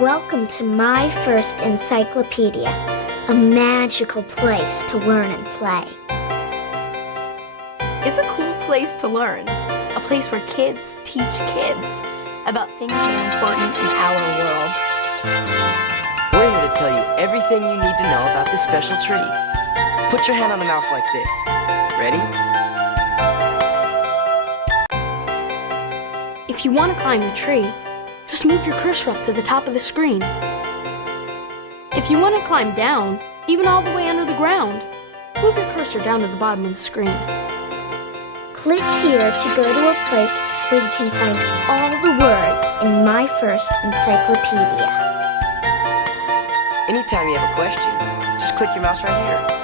Welcome to my First Encyclopedia, a magical place to learn and play. It's a cool place to learn, a place where kids teach kids about things that are important in our world. We're here to tell you everything you need to know about this special tree. Put your hand on the mouse like this. Ready? If you want to climb the tree, just move your cursor up to the top of the screen. If you want to climb down, even all the way under the ground, move your cursor down to the bottom of the screen. Click here to go to a place where you can find all the words in my First Encyclopedia. Anytime you have a question, just click your mouse right here.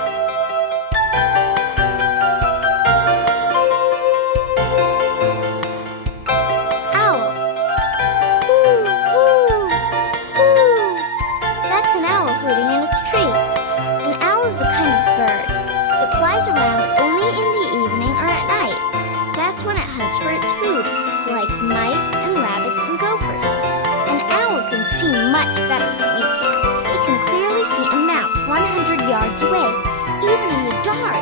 Around only in the evening or at night. That's when it hunts for its food, like mice and rabbits and gophers. An owl can see much better than we can. It can clearly see a mouse 100 yards away, even in the dark.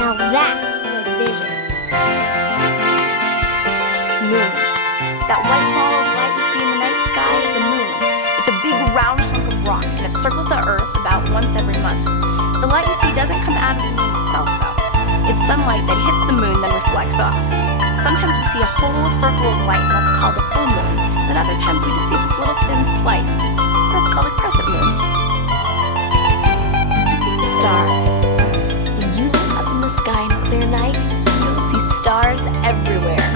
Now that's good vision. Moon. That white ball of light you see in the night sky is the moon. It's a big round hunk of rock, and it circles the Earth about once every month. The light you see doesn't come out of the moon itself, though. It's sunlight that hits the moon, then reflects off. Sometimes we see a whole circle of light, and that's called a full moon. But other times we just see this little thin slice. That's called a crescent moon. Star. When you look up in the sky in a clear night, you'll see stars everywhere.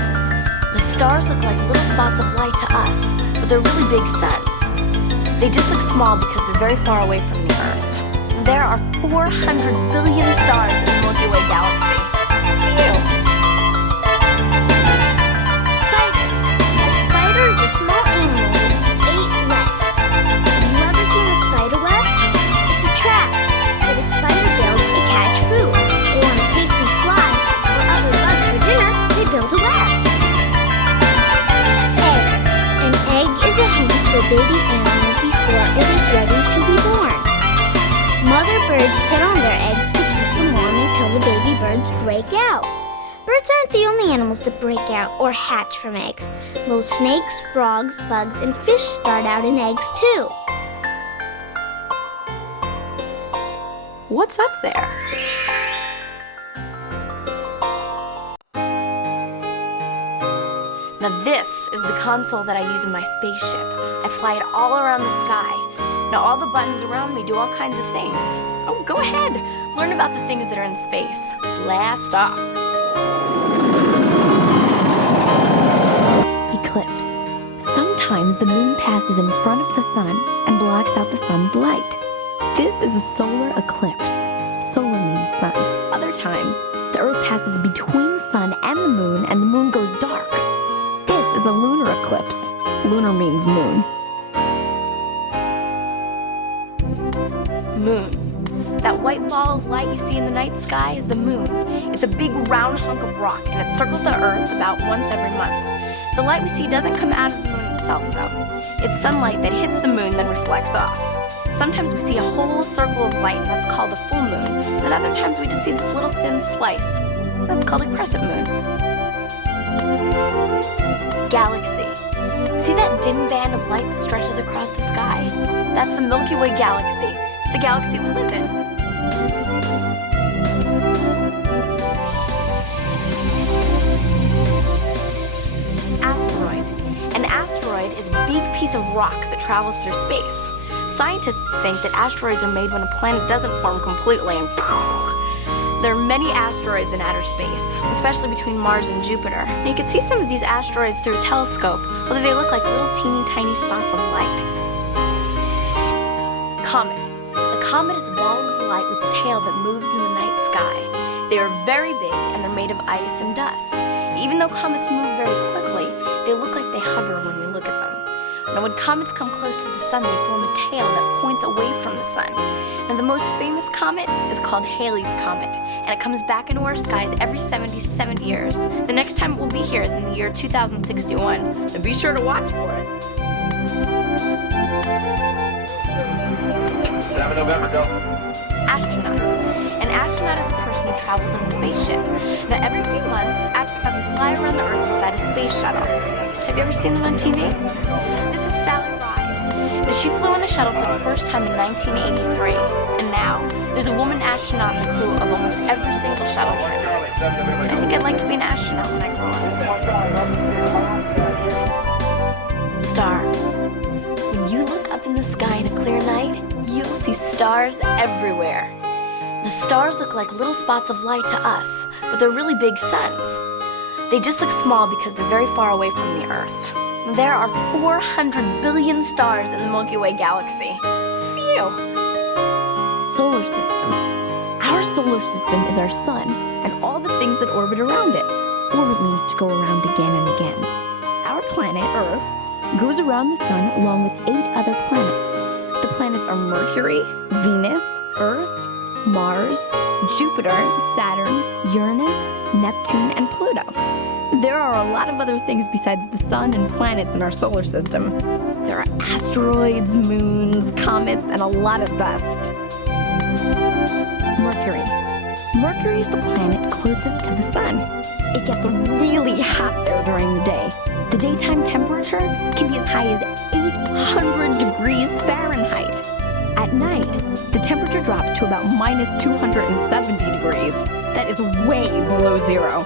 The stars look like little spots of light to us, but they're really big suns. They just look small because they're very far away from the Earth. There are 400 billion stars in the Milky Way galaxy. Ew. Spider. A spider is a small animal with 8 legs. Have you ever seen a spider web? It's a trap that a spider builds to catch food. They want a tasty fly or other bug for dinner, they build a web. Egg. An egg is a home for baby animal before it is ready to be born. Mother birds sit on their eggs to keep them warm until the baby birds break out. Birds aren't the only animals that break out or hatch from eggs. Most snakes, frogs, bugs, and fish start out in eggs too. What's up there? Now this is the console that I use in my spaceship. I fly it all around the sky. Now all the buttons around me do all kinds of things. Oh, go ahead. Learn about the things that are in space. Blast off. Eclipse. Sometimes the moon passes in front of the sun and blocks out the sun's light. This is a solar eclipse. Solar means sun. Other times, the Earth passes between the sun and the moon goes dark. This is a lunar eclipse. Lunar means moon. Moon. That white ball of light you see in the night sky is the moon. It's a big round hunk of rock, and it circles the Earth about once every month. The light we see doesn't come out of the moon itself, though. It's sunlight that hits the moon, then reflects off. Sometimes we see a whole circle of light, and that's called a full moon. And other times we just see this little thin slice. That's called a crescent moon. Galaxy. See that dim band of light that stretches across the sky? That's the Milky Way galaxy. The galaxy we live in. Asteroid. An asteroid is a big piece of rock that travels through space. Scientists think that asteroids are made when a planet doesn't form completely and poof. There are many asteroids in outer space, especially between Mars and Jupiter. And you can see some of these asteroids through a telescope, although they look like little teeny tiny spots of light. Comet. A comet is a ball of light with a tail that moves in the night sky. They are very big and they're made of ice and dust. Even though comets move very quickly, they look like they hover when we look at them. Now when comets come close to the sun, they form a tail that points away from the sun. Now the most famous comet is called Halley's Comet, and it comes back into our skies every 77 years. The next time it will be here is in the year 2061, and be sure to watch for it. 7 November, go. Astronaut. An astronaut is a person who travels in a spaceship. Now, every few months, astronauts fly around the Earth inside a space shuttle. Have you ever seen them on TV? This is Sally Ride. Now, she flew on the shuttle for the first time in 1983. And now, there's a woman astronaut in the crew of almost every single shuttle trip. I think I'd like to be an astronaut when I grow up. Star. When you look up in the sky in a clear night, you'll see stars everywhere. The stars look like little spots of light to us, but they're really big suns. They just look small because they're very far away from the Earth. There are 400 billion stars in the Milky Way galaxy. Phew! Solar system. Our solar system is our sun and all the things that orbit around it. Orbit means to go around again and again. Our planet, Earth, goes around the sun along with 8 other planets. The planets are Mercury, Venus, Earth, Mars, Jupiter, Saturn, Uranus, Neptune, and Pluto. There are a lot of other things besides the sun and planets in our solar system. There are asteroids, moons, comets, and a lot of dust. Mercury. Mercury is the planet closest to the sun. It gets really hot there during the day. The daytime temperature can be as high as 800 degrees Fahrenheit. At night, the temperature drops to about minus 270 degrees. That is way below zero.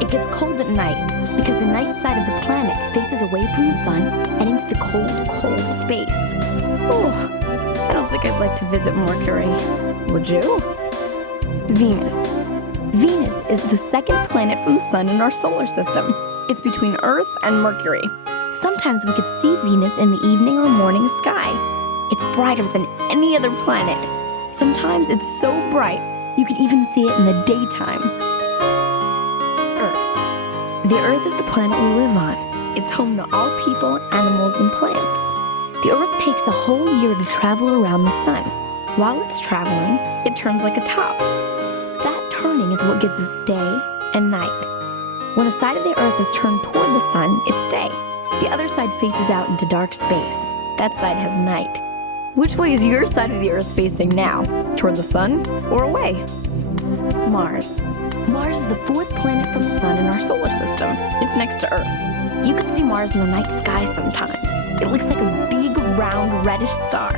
It gets cold at night because the night side of the planet faces away from the sun and into the cold, cold space. Ooh, I don't think I'd like to visit Mercury. Would you? Venus. Venus is the second planet from the sun in our solar system. It's between Earth and Mercury. Sometimes we could see Venus in the evening or morning sky. It's brighter than any other planet. Sometimes it's so bright, you could even see it in the daytime. Earth. The Earth is the planet we live on. It's home to all people, animals, and plants. The Earth takes a whole year to travel around the sun. While it's traveling, it turns like a top. That turning is what gives us day and night. When a side of the Earth is turned toward the sun, it's day. The other side faces out into dark space. That side has night. Which way is your side of the Earth facing now? Toward the sun or away? Mars. Mars is the 4th planet from the sun in our solar system. It's next to Earth. You can see Mars in the night sky sometimes. It looks like a big, round, reddish star.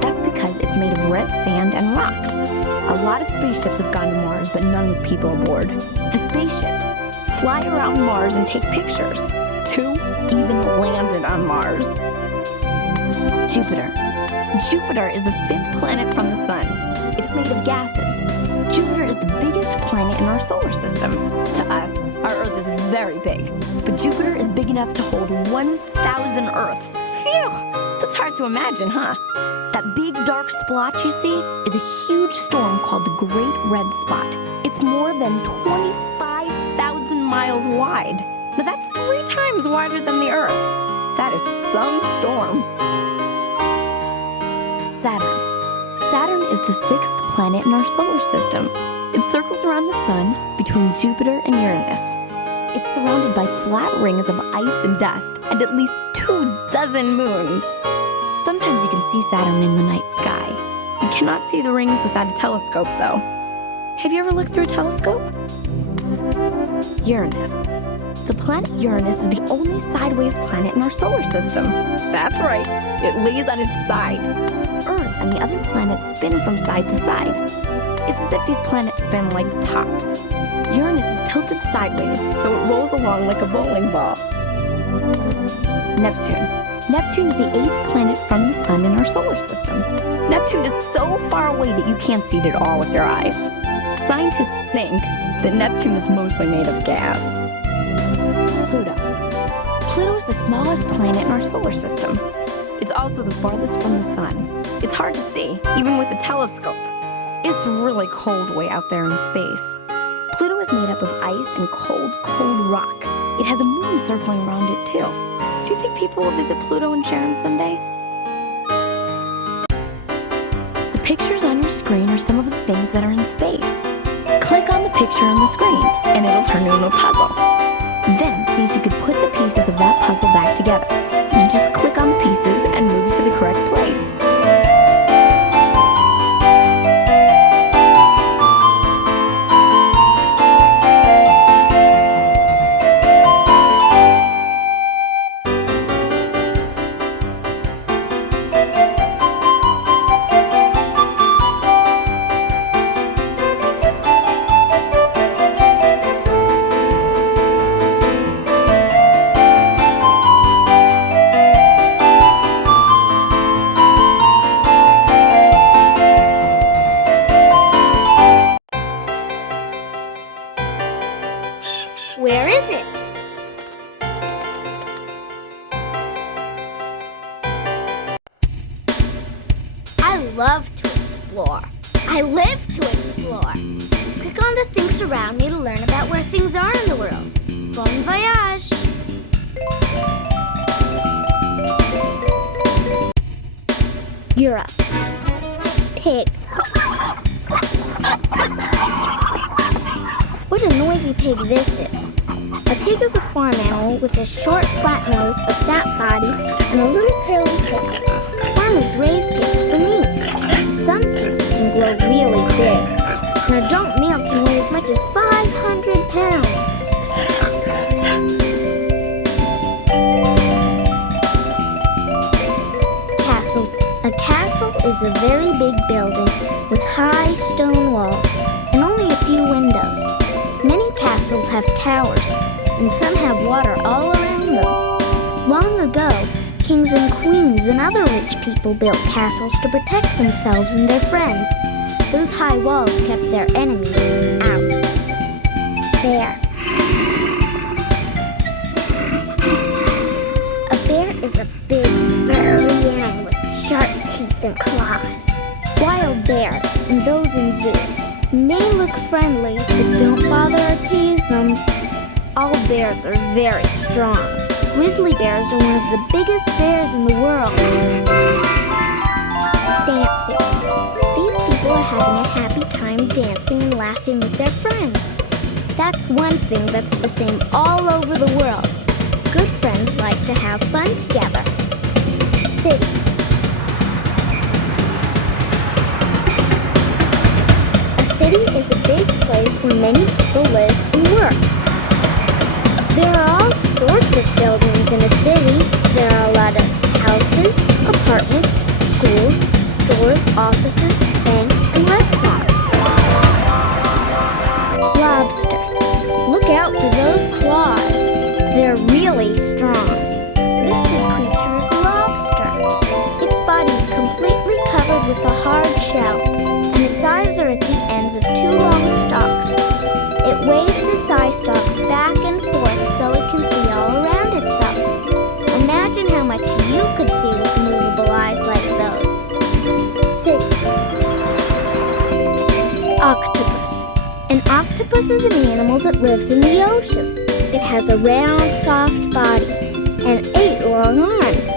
That's because it's made of red sand and rocks. A lot of spaceships have gone to Mars, but none with people aboard. The spaceships fly around Mars and take pictures. 2 even landed on Mars. Jupiter. Jupiter is the 5th planet from the sun. It's made of gases. Jupiter is the biggest planet in our solar system. To us, our Earth is very big, but Jupiter is big enough to hold 1,000 Earths. Phew! That's hard to imagine, huh? That big dark splotch you see is a huge storm called the Great Red Spot. It's more than 25,000 miles wide. Now that's 3 times wider than the Earth. That is some storm. Saturn. Saturn is the 6th planet in our solar system. It circles around the sun between Jupiter and Uranus. It's surrounded by flat rings of ice and dust and at least 24 moons. Sometimes you can see Saturn in the night sky. You cannot see the rings without a telescope, though. Have you ever looked through a telescope? Uranus. The planet Uranus is the only sideways planet in our solar system. That's right, it lays on its side. Earth and the other planets spin from side to side. It's as if these planets spin like tops. Uranus is tilted sideways, so it rolls along like a bowling ball. Neptune. Neptune is the 8th planet from the sun in our solar system. Neptune is so far away that you can't see it at all with your eyes. Scientists think that Neptune is mostly made of gas. Pluto. Pluto is the smallest planet in our solar system. It's also the farthest from the sun. It's hard to see, even with a telescope. It's really cold way out there in space. Pluto is made up of ice and cold, cold rock. It has a moon circling around it too. Do you think people will visit Pluto and Charon someday? The pictures on your screen are some of the things that are in space. Click on the picture on the screen, and it'll turn into a puzzle. Then see if you could put the pieces of that puzzle back together. You just click on the pieces and move it to the correct love to explore. I live to explore. Click on the things around me to learn about where things are in the world. Bon voyage! Europe. Pig. What a noisy pig this is. A pig is a farm animal with a short, flat nose, a fat body, and a little curly tail. Farmers raise pigs for meat. Some pigs can grow really big. An adult male can weigh as much as 500 pounds. Castle. A castle is a very big building with high stone walls and only a few windows. Many castles have towers, and some have water all around them. Long ago, kings and queens and other rich people built castles to protect themselves and their friends. Those high walls kept their enemies out. Bear. A bear is a big, furry animal with sharp teeth and claws. Wild bears and those in zoos may look friendly, but don't bother or tease them. All bears are very strong. Grizzly bears are one of the biggest bears in the world. Dancing. These people are having a happy time dancing and laughing with their friends. That's one thing that's the same all over the world. Good friends like to have fun together. City. City is a big place where many people live and work. There are all sorts of buildings in a city. There are a lot of houses, apartments, schools, stores, offices, banks, and restaurants. Lobster. Look out for those claws. They're really strong. This big creature is a lobster. Its body is completely covered with a hard shell, and its eyes are at the ends of two long stalks. It waves its eye stalks back and forth so it can see all around itself. Imagine how much you could see with movable eyes like those. City. Octopus. An octopus is an animal that lives in the ocean. It has a round, soft body and 8 long arms.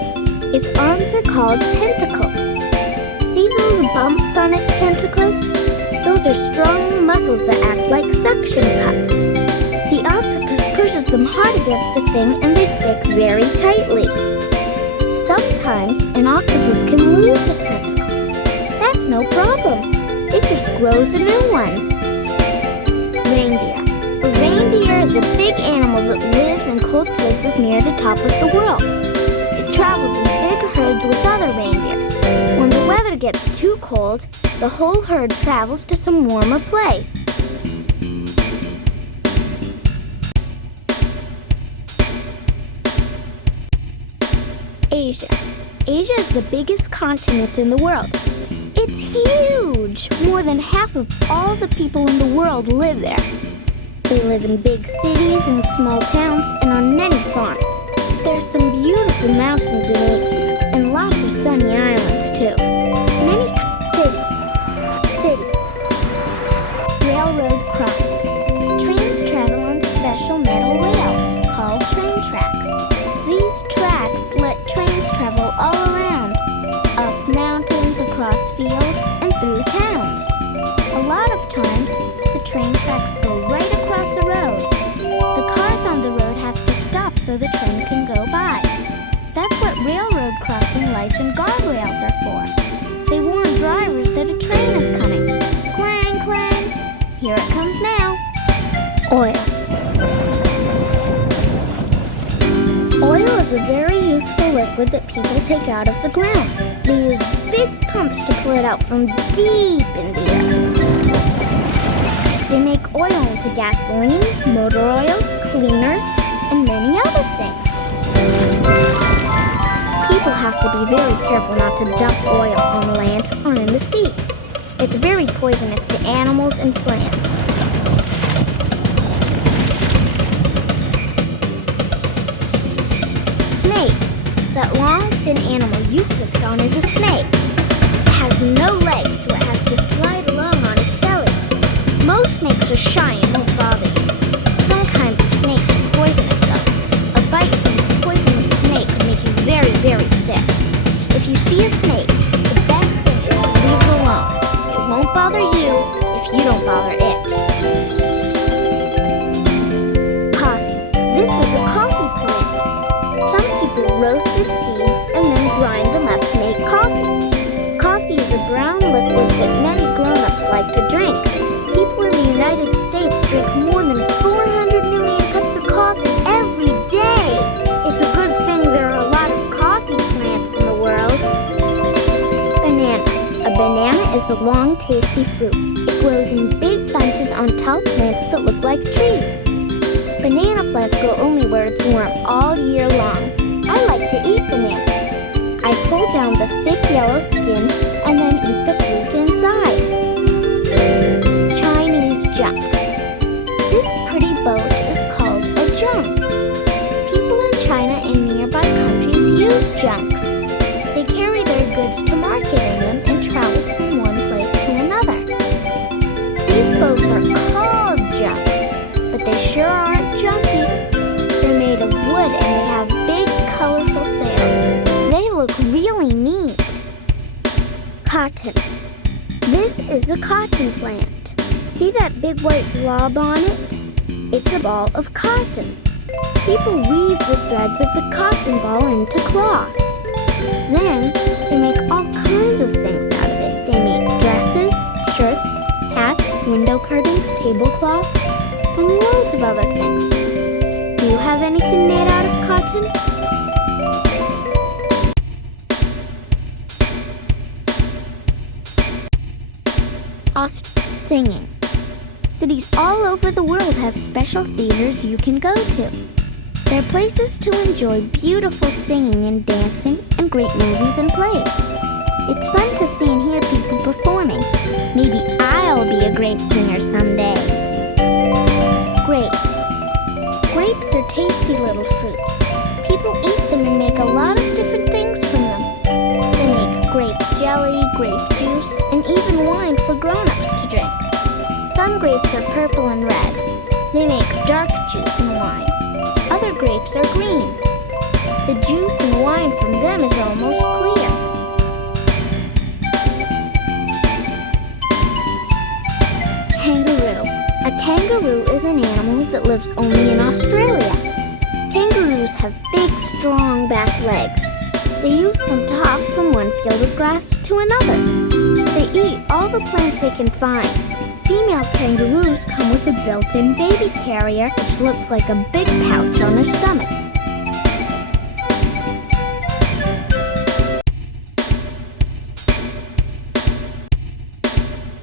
Its arms are called tentacles. See those bumps on its tentacles? Those are strong muscles that act like suction cups. The octopus pushes them hard against a thing and they stick very tightly. Sometimes an octopus can lose a tentacle. That's no problem. It just grows a new one. Reindeer. A reindeer is a big animal that lives in cold places near the top of the world. It travels in big herds with other reindeer. When the weather gets too cold, the whole herd travels to some warmer place. Asia. Asia is the biggest continent in the world. It's huge! More than half of all the people in the world live there. They live in big cities and small towns and on many farms. There's some beautiful mountains in Asia and lots of sunny islands too. City. Railroad crossing. Trains travel on special metal rails called train tracks. These tracks let trains travel all around, up mountains, across fields, and through towns. A lot of times, the train tracks go right across a road. The cars on the road have to stop so the train can go by. That's what railroad crossing lights and guardrails are for. They warn drivers that a train is coming. Clang, clang. Here it comes now. Oil. Oil is a very useful liquid that people take out of the ground. They use big pumps to pull it out from deep in the earth. They make oil into gasoline, motor oil, cleaners, and many other things. People have to be very careful not to dump oil on land or in the sea. It's very poisonous to animals and plants. Snake. That long, thin animal you clicked on is a snake. It has has no legs, so it has to slide along on its belly. Most snakes are shy and won't bother you. Some kinds of snakes are poisonous, though. A bite from a poisonous snake could make you very, very sick. If you see a snake, the best thing is to leave it alone. It won't bother you if you don't bother it. Coffee. This is a coffee plant. Some people roast its seeds and then grind them up to make coffee. Coffee is a brown liquid that many grown-ups like to drink. People in the United States drink more than 400 million cups of coffee every day. It's a good thing there are a lot of coffee plants in the world. Banana. A banana is a long, tasty fruit. It grows in big bunches on tall plants that look like trees. Banana plants grow only where it's warm all year long. I like to eat bananas. I pull down the thick yellow skin and then eat the fruit inside. Chinese junk. This pretty boat is called a junk. People in China and nearby countries use junks. They carry their goods to market in them and travel from one place to another. These boats are called junks, but they sure aren't junky. They're made of wood and they have big, colorful sails. They look really neat. Cotton. This is a cotton plant. See that big white blob on it? It's a ball of cotton. People weave the threads of the cotton ball into cloth. Then, they make all kinds of things out of it. They make dresses, shirts, hats, window curtains, tablecloths, and loads of other things. Do you have anything made out of cotton? Singing. Cities all over the world have special theaters you can go to. They're places to enjoy beautiful singing and dancing and great movies and plays. It's fun to see and hear people performing. Maybe I'll be a great singer someday. Grapes. Grapes are tasty little fruits. People eat them and make a lot of different things from them. They make grape jelly, grape juice, and even wine for grown-ups to drink. Some grapes are purple and red. They make dark juice and wine. Other grapes are green. The juice and wine from them is almost clear. Kangaroo. A kangaroo is an animal that lives only in Australia. Kangaroos have big, strong back legs. They use them to hop from one field of grass to another. They eat all the plants they can find. Female kangaroos come with a built-in baby carrier, which looks like a big pouch on her stomach.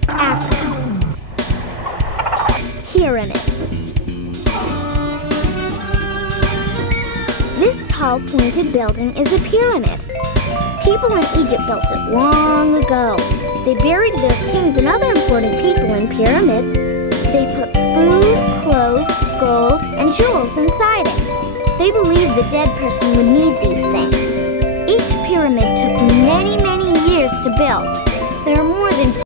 Africa. Pyramid. This tall, pointed building is a pyramid. People in Egypt built it long ago. They buried their kings and other important people in pyramids. They put food, clothes, gold, and jewels inside it. They believed the dead person would need these things. Each pyramid took many, many years to build. There are more than